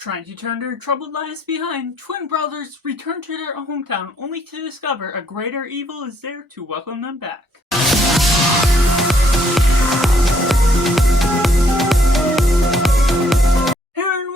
Trying to turn their troubled lives behind, twin brothers return to their hometown only to discover a greater evil is there to welcome them back.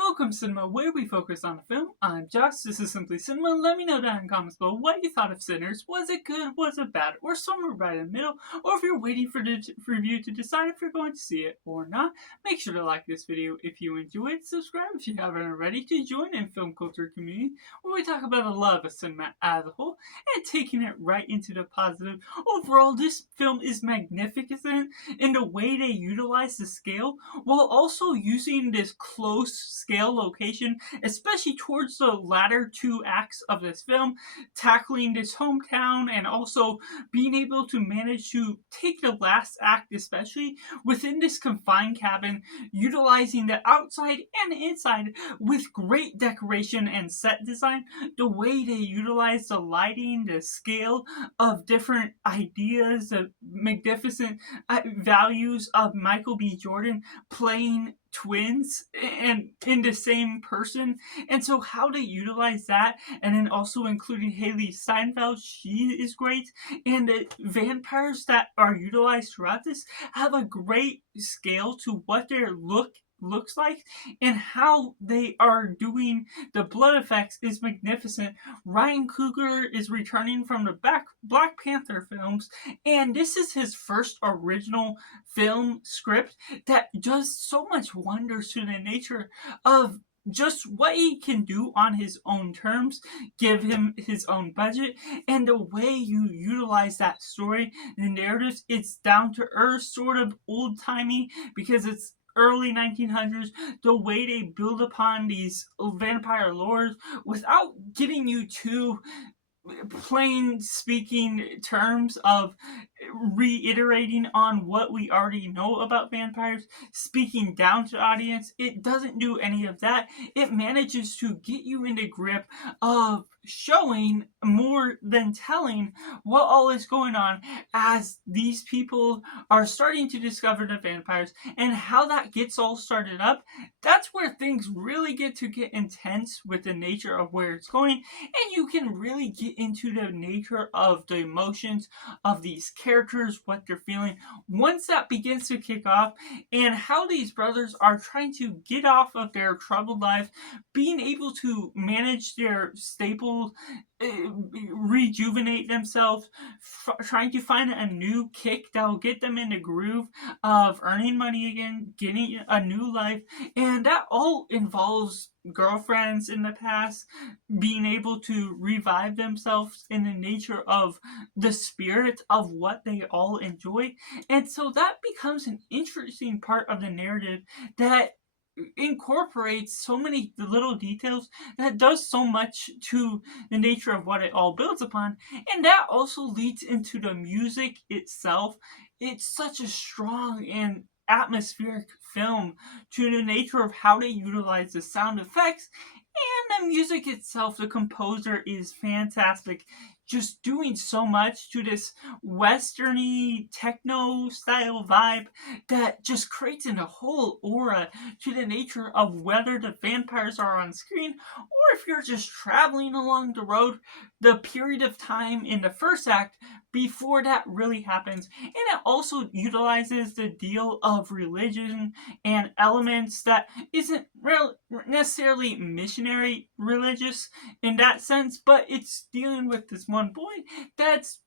Welcome Cinema, where we focus on a film. I'm Josh, this is Simply Cinema. Let me know down in the comments below what you thought of Sinners. Was it good, was it bad, or somewhere right in the middle? Or if you're waiting for the review to decide if you're going to see it or not, make sure to like this video if you enjoy it. Subscribe if you haven't already to join in film culture community where we talk about the love of cinema as a whole and taking it right into the positive. Overall, this film is magnificent in the way they utilize the scale while also using this close scale location, especially towards the latter two acts of this film, tackling this hometown and also being able to manage to take the last act, especially within this confined cabin, utilizing the outside and inside with great decoration and set design. The way they utilize the lighting, the scale of different ideas, the magnificent values of Michael B. Jordan playing twins and in the same person, and so how they utilize that, and then also including Haley Steinfeld, she is great, and the vampires that are utilized throughout this have a great scale to what their looks like and how they are doing the blood effects is magnificent. Ryan Coogler is returning from the Black Panther films, and this is his first original film script that does so much wonders to the nature of just what he can do on his own terms, give him his own budget, and the way you utilize that story, the narratives, it's down to earth, sort of old-timey, because it's early 1900s, the way they build upon these vampire lores without getting you to plain speaking terms of reiterating on what we already know about vampires, speaking down to the audience. It doesn't do any of that. It manages to get you in the grip of showing more than telling what all is going on as these people are starting to discover the vampires and how that gets all started up. That's where things really get intense with the nature of where it's going, and you can really get into the nature of the emotions of these characters, what they're feeling once that begins to kick off, and how these brothers are trying to get off of their troubled lives, being able to manage their staples, rejuvenate themselves, trying to find a new kick that will get them in the groove of earning money again, getting a new life, and that all involves girlfriends in the past, being able to revive themselves in the nature of the spirit of what they all enjoy. And so that becomes an interesting part of the narrative that incorporates so many little details that does so much to the nature of what it all builds upon, and that also leads into the music itself. It's such a strong and atmospheric film to the nature of how they utilize the sound effects and the music itself. The composer is fantastic, just doing so much to this westerny techno style vibe that just creates a whole aura to the nature of whether the vampires are on screen or if you're just traveling along the road, the period of time in the first act before that really happens. And it also utilizes the deal of religion and elements that isn't necessarily missionary religious in that sense, but it's dealing with this one boy that's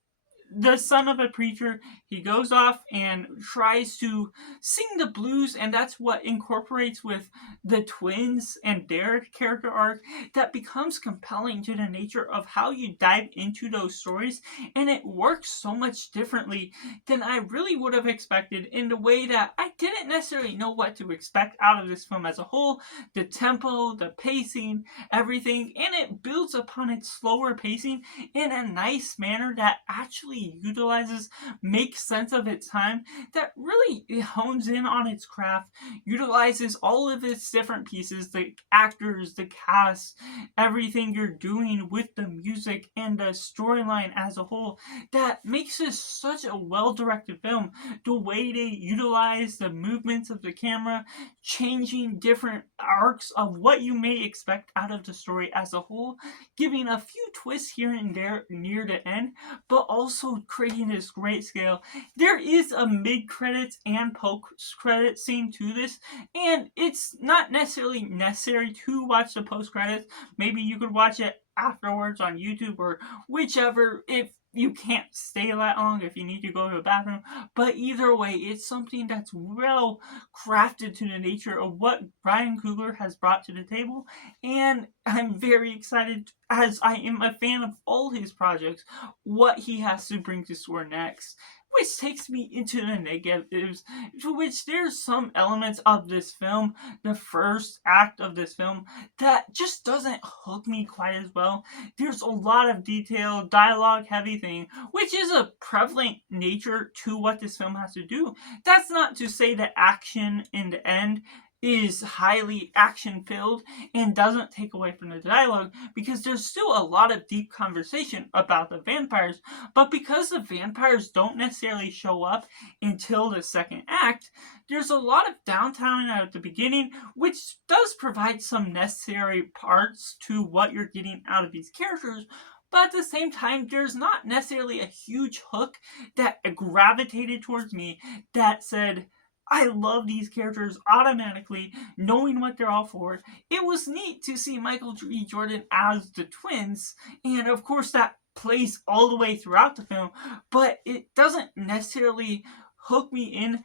the son of a preacher. He goes off and tries to sing the blues, and that's what incorporates with the twins and their character arc that becomes compelling to the nature of how you dive into those stories, and it works so much differently than I really would have expected, in the way that I didn't necessarily know what to expect out of this film as a whole. The tempo, the pacing, everything, and it builds upon its slower pacing in a nice manner that actually really utilizes, makes sense of its time, that really hones in on its craft, utilizes all of its different pieces, the actors, the cast, everything you're doing with the music and the storyline as a whole, that makes this such a well-directed film. The way they utilize the movements of the camera, changing different arcs of what you may expect out of the story as a whole, giving a few twists here and there near the end, but also creating this great scale. There is a mid-credits and post-credits scene to this, and it's not necessarily necessary to watch the post-credits. Maybe you could watch it afterwards on YouTube or whichever, if you can't stay that long, if you need to go to the bathroom. But either way, it's something that's well crafted to the nature of what Ryan Coogler has brought to the table, and I'm very excited, as I am a fan of all his projects, what he has to bring to store next. Which takes me into the negatives, to which there's some elements of this film, the first act of this film, that just doesn't hook me quite as well. There's a lot of detail, dialogue heavy thing, which is a prevalent nature to what this film has to do. That's not to say that action in the end is highly action filled and doesn't take away from the dialogue, because there's still a lot of deep conversation about the vampires, but because the vampires don't necessarily show up until the second act, there's a lot of downtime at the beginning, which does provide some necessary parts to what you're getting out of these characters. But at the same time, there's not necessarily a huge hook that gravitated towards me, that said, I love these characters automatically, knowing what they're all for. It was neat to see Michael B. Jordan as the twins, and of course that plays all the way throughout the film, but it doesn't necessarily hook me in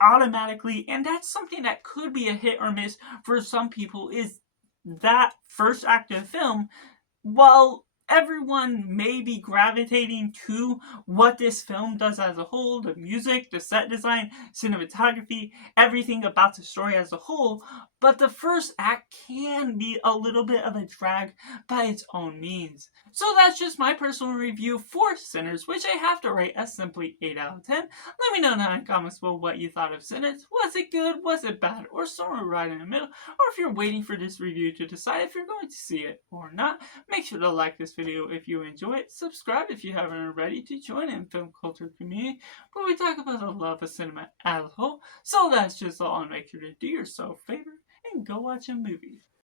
automatically, and that's something that could be a hit or miss for some people, is that first act of the film, while everyone may be gravitating to what this film does as a whole, the music, the set design, cinematography, everything about the story as a whole, but the first act can be a little bit of a drag by its own means. So that's just my personal review for Sinners, which I have to rate a simply 8 out of 10. Let me know in the comments below what you thought of Sinners. Was it good? Was it bad? Or somewhere right in the middle? Or if you're waiting for this review to decide if you're going to see it or not. Make sure to like this video if you enjoy it. Subscribe if you haven't already to join in film culture community where we talk about the love of cinema as a whole. So that's just all. And make sure to do yourself a favor and go watch a movie.